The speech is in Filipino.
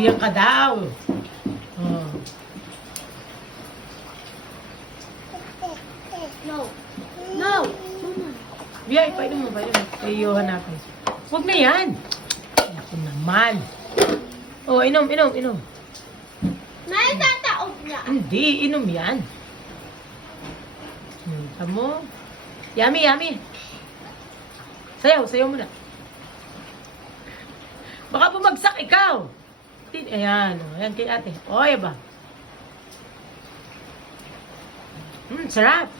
sinabihan ka daw. Oh. No. No. Bia, ipainom mo. Iyohan natin. Huwag na yan. Ako naman. Oh, inom. May tataob niya. Hindi, inom yan. Tamo. Yummy. Sayaw mo na. Baka bumagsak ikaw. Ayan kay ate. O, ba? Sarap.